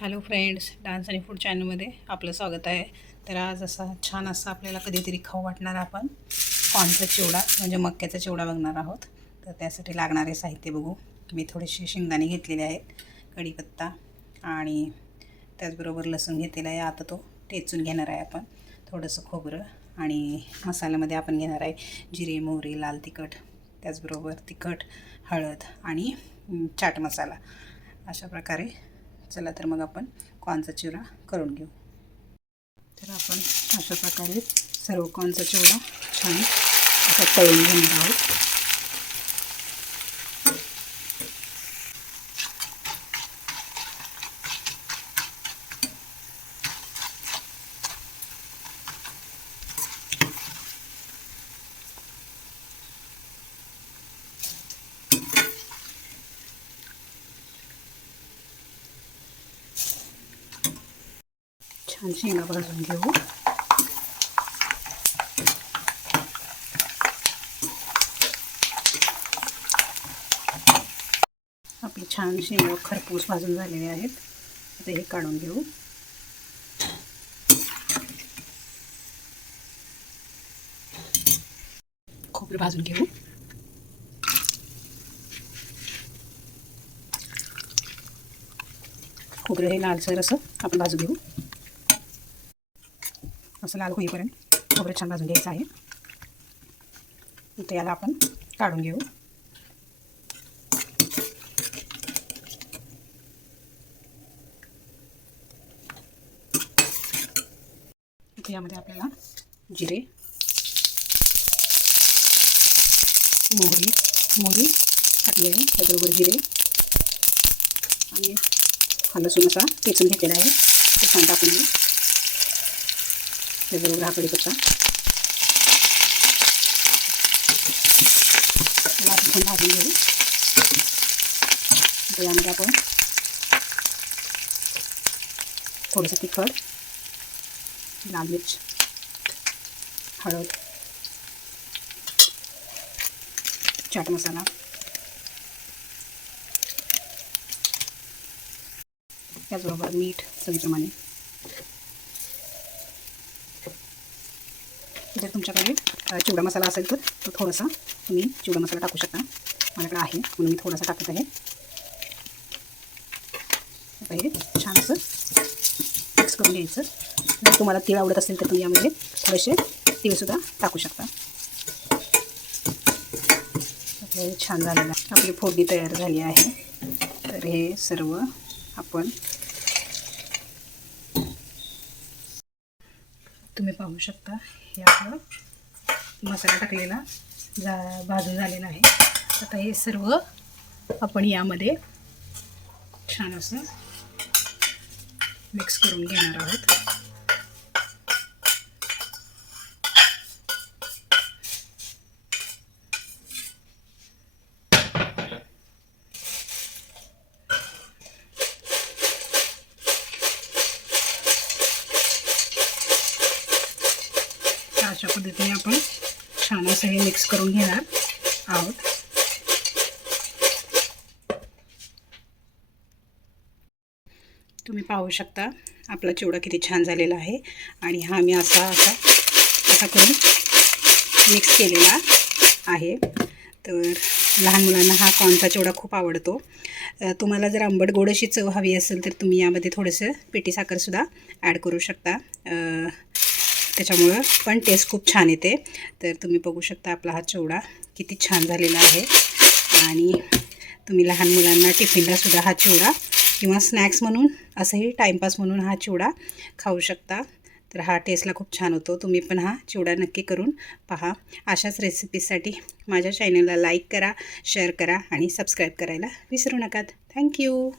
Hello friends dance आणि food चॅनलमध्ये आपलं स्वागत आहे. तर आज असा छान असा आपल्याला कधीतरी खाऊ वाटणार आपण. कॉर्नचा चिवडा म्हणजे मक्याचा चिवडा बघणार आहोत. तर त्यासाठी लागणारे साहित्य बघू. मी थोडेसे शेंगदाणे घेतलेले आहेत कढीपत्ता आणि त्याचबरोबर लसूण घेतलेला आहे. आता तो टेचून घेणार आहे आपण. थोडंसं खोबरं आणि मसाल्यामध्ये आपण घेणार आहे जिरे मोहरी लाल तिखट त्याचबरोबर तिखट हळद आणि चाट मसाला. अशा प्रकारे चला तर मग आपण कॉर्नचा चिवडा करून घेऊ. तर आपण अशा प्रकारे सर्व कॉर्नचा चिवडा छान असा तळून घेणार आहोत. छान शेंगा भाजून घेऊ. आपली छान शेंगा खरपूस भाजून झालेले आहेत. आता हे काढून घेऊ. खोबरं भाजून घेऊ. खोबरं हे लालसर असं आपण भाजून घेऊ. असं लाल होईपर्यंत खोबरं छान भाजून घ्यायचं आहे. इथे याला आपण काढून घेऊ. यामध्ये आपल्याला जिरे मोहरी मोहरी टाकली आहे त्याचबरोबर जिरे आणि हा लसूण असा टेचून घेतलेला आहे. ते छान टाकून घेऊ. त्याचबरोबर हा कढीपत्ता छान भाजून घेऊ. यामध्ये आपण थोडंसं तिखट लाल मिर्च हळद चाट मसाला. त्याचबरोबर मीठ चवीप्रमाणे. जर तुमच्याकडे चिवडा मसाला असेल तर तो थोडासा तुम्ही चिवडा मसाला टाकू शकता. माझ्याकडे आहे म्हणून मी थोडासा टाकत आहे. आता हे छान असं मिक्स करून घ्यायचं. जर तुम्हाला तीळ आवडत असेल तर तुम्ही यामध्ये थोडेसे तीळसुद्धा टाकू शकता. हे छान झालेलं आपली फोडणी तयार झाली आहे. तर हे सर्व आपण तुम्ही पाहू शकता. हे आपलं मसाला टाकलेला जा भाजून झालेला आहे. आता हे सर्व आपण यामध्ये छान असं मिक्स करून घेणार आहोत. पद्धतीने आपण छान असं हे मिक्स करून घेणार आहोत. तुम्ही पाहू शकता आपला चिवडा किती छान झालेला आहे. आणि हा मी असा असा असा करून मिक्स केलेला आहे. तर लहान मुलांना हा कॉर्नचा चिवडा खूप आवडतो. तुम्हाला जर आंबट गोड अशी चव हवी असेल तर तुम्ही यामध्ये थोडंसं पिठी साखरसुद्धा ॲड करू शकता. त्याच्यामुळं पण टेस्ट खूप छान येते. तर तुम्ही बघू शकता आपला हा चिवडा किती छान झालेला आहे. आणि तुम्ही लहान मुलांना टिफिनलासुद्धा हा चिवडा किंवा स्नॅक्स म्हणून असंही टाईमपास म्हणून हा चिवडा खाऊ शकता. तर हा टेस्टला खूप छान होतो. तुम्ही पण हा चिवडा नक्की करून पहा. अशाच रेसिपीसाठी माझ्या चॅनलला लाईक करा शेअर करा आणि सबस्क्राईब करायला विसरू नका. थँक्यू